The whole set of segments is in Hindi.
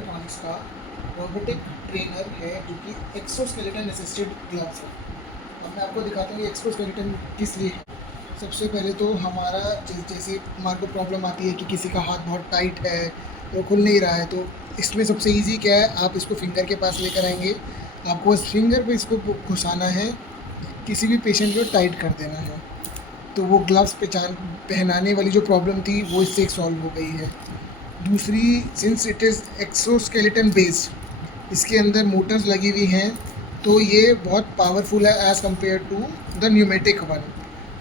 ट्रॉनिक्स का रोबोटिक ट्रेनर है जो कि एक्सोस्केलेटन असिस्टेड ग्लव्स है। अब मैं आपको दिखाता हूँ ये एक्सोस्केलेटन किस लिए है। सबसे पहले तो हमारा जैसे हमारे को प्रॉब्लम आती है कि किसी का हाथ बहुत टाइट है तो खुल नहीं रहा है, तो इसमें सबसे इजी क्या है, आप इसको फिंगर के पास लेकर आएंगे, आपको बस फिंगर पे इसको घुसाना है, किसी भी पेशेंट को टाइट कर देना है, तो वो ग्लव्स पहनाने वाली जो प्रॉब्लम थी वो इससे सॉल्व हो गई है। दूसरी, since it is exoskeleton based, इसके अंदर मोटर्स लगी हुई हैं, तो ये बहुत पावरफुल है as compared to the pneumatic one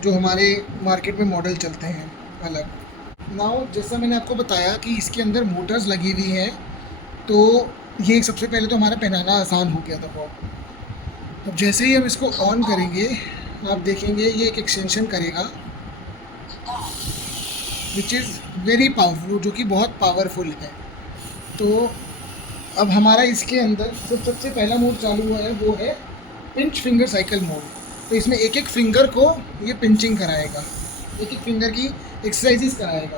जो हमारे मार्केट में मॉडल चलते हैं अलग। नाउ जैसा मैंने आपको बताया कि इसके अंदर मोटर्स लगी हुई हैं, तो ये सबसे पहले तो हमारा पहनाना आसान हो गया था बहुत। अब जैसे ही हम इसको ऑन करेंगे आप देखेंगे ये एक एक्सटेंशन करेगा विच इज़ वेरी पावरफुल, जो कि बहुत पावरफुल है। तो अब हमारा इसके अंदर सबसे पहला मोड चालू हुआ है, वो है पिंच फिंगर साइकिल मोड। तो इसमें एक एक फिंगर को ये पिंचिंग कराएगा, एक एक फिंगर की एक्सरसाइजेस कराएगा।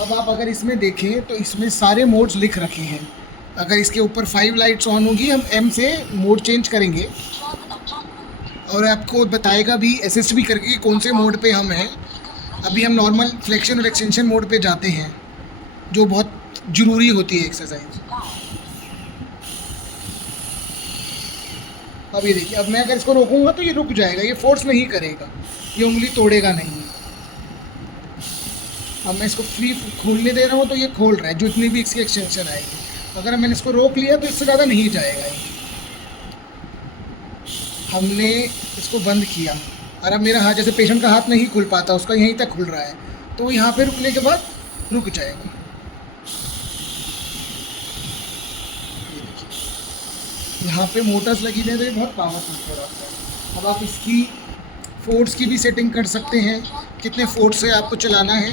अब आप अगर इसमें देखें तो इसमें सारे मोड्स लिख रखे हैं। अगर इसके ऊपर 5 लाइट्स ऑन होगी, हम M से मोड चेंज करेंगे और आपको बताएगा भी, असिस्ट भी करके कौन से मोड पे हम हैं। अभी हम नॉर्मल फ्लेक्शन और एक्सटेंशन मोड पे जाते हैं, जो बहुत ज़रूरी होती है एक्सरसाइज। अब ये देखिए, अब मैं अगर इसको रोकूंगा तो ये रुक जाएगा, ये फोर्स नहीं करेगा, ये उंगली तोड़ेगा नहीं। अब मैं इसको फ्री खोलने दे रहा हूँ तो ये खोल रहा है, जो इतनी भी इसकी एक्सटेंशन आएगी। अगर मैंने इसको रोक लिया तो इससे ज़्यादा नहीं जाएगा ये। हमने इसको बंद किया और अब मेरा हाथ, जैसे पेशेंट का हाथ नहीं खुल पाता, उसका यहीं तक खुल रहा है, तो वो यहाँ पे रुकने के बाद रुक जाएगा। यहाँ पे मोटर्स लगी हुई है, तो ये बहुत पावरफुल प्रोडक्ट है। अब आप इसकी फोर्स की भी सेटिंग कर सकते हैं, कितने फोर्स से आपको चलाना है।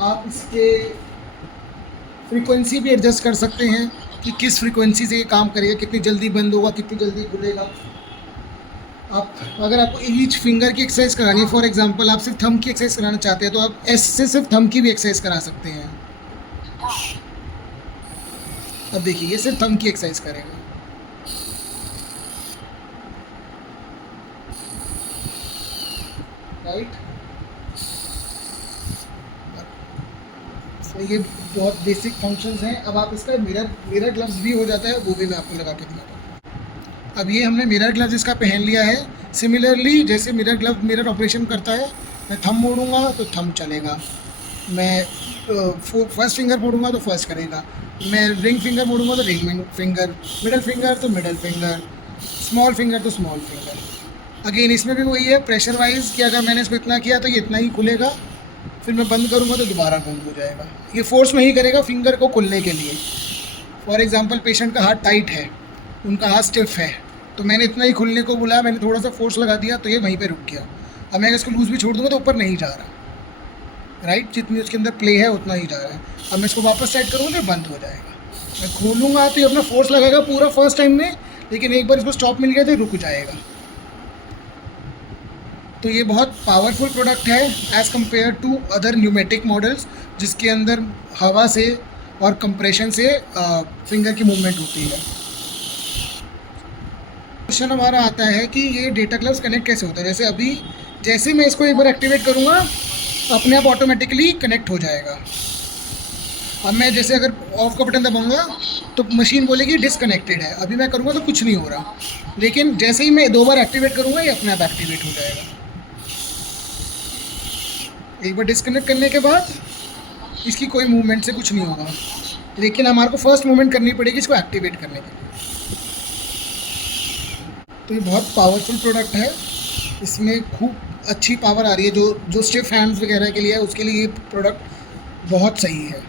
आप इसके फ्रीक्वेंसी भी एडजस्ट कर सकते हैं कि किस फ्रीक्वेंसी से ये काम करेगा, कितनी जल्दी बंद होगा, कितनी जल्दी खुलेगा। आप अगर आपको ईच फिंगर की एक्सरसाइज करानी है, फॉर एग्जांपल आप सिर्फ थंब की एक्सरसाइज कराना चाहते हैं, तो आप एस से सिर्फ थंब की भी एक्सरसाइज करा सकते हैं। अब देखिए, ये सिर्फ थंब की एक्सरसाइज करेगा। राइट, तो ये बहुत बेसिक फंक्शंस हैं। अब आप इसका मिरर ग्लव्स भी हो जाता है, वो भी मैं आपको लगा के दिखाता हूँ। अब ये हमने मिरर ग्लव्स इसका पहन लिया है। सिमिलरली जैसे मिरर ग्लव मिरर ऑपरेशन करता है, मैं थंब मोड़ूंगा तो थंब चलेगा, मैं फर्स्ट फिंगर मोड़ूंगा तो फर्स्ट करेगा, मैं रिंग फिंगर मोड़ूंगा तो रिंग फिंगर, मिडल फिंगर तो मिडल फिंगर, स्मॉल फिंगर तो स्मॉल फिंगर। अगेन इसमें भी वही है, प्रेशर वाइज कि अगर मैंने इसको इतना किया तो ये इतना ही खुलेगा, फिर मैं बंद करूँगा तो दोबारा बंद हो जाएगा। ये फोर्स नहीं करेगा फिंगर को खुलने के लिए। फॉर एग्जांपल पेशेंट का हाथ टाइट है, उनका हाथ स्टिफ है, तो मैंने इतना ही खुलने को बोला, मैंने थोड़ा सा फोर्स लगा दिया तो ये वहीं पे रुक गया। अब मैं इसको लूज़ भी छोड़ दूँगा तो ऊपर नहीं जा रहा, राइट, जितनी उसके अंदर प्ले है उतना ही जा रहा है। अब मैं इसको वापस सेट करूँगा तो बंद हो जाएगा। मैं खोलूँगा तो ये अपना फोर्स लगाएगा पूरा फर्स्ट टाइम में, लेकिन एक बार इसको स्टॉप मिल गया तो रुक जाएगा। तो ये बहुत पावरफुल प्रोडक्ट है as compared to other pneumatic models, जिसके अंदर हवा से और कंप्रेशन से फिंगर की मूवमेंट होती है। क्वेश्चन हमारा आता है कि ये डेटा ग्लव्स कनेक्ट कैसे होता है। जैसे अभी जैसे मैं इसको एक बार एक्टिवेट करूँगा, अपने आप ऑटोमेटिकली कनेक्ट हो जाएगा। अब मैं जैसे अगर ऑफ का बटन दबाऊंगा तो मशीन बोलेगी डिसकनेक्टेड है, अभी मैं करूँगा तो कुछ नहीं हो रहा, लेकिन जैसे ही मैं 2 बार एक्टिवेट करूँगा ये अपने आप एक्टिवेट हो जाएगा। एक बार डिस्कनेक्ट करने के बाद इसकी कोई मूवमेंट से कुछ नहीं होगा, लेकिन हमारे को फर्स्ट मूवमेंट करनी पड़ेगी इसको एक्टिवेट करने के लिए। तो ये बहुत पावरफुल प्रोडक्ट है, इसमें खूब अच्छी पावर आ रही है। जो स्टिफ हैंड्स वगैरह के लिए है, उसके लिए ये प्रोडक्ट बहुत सही है।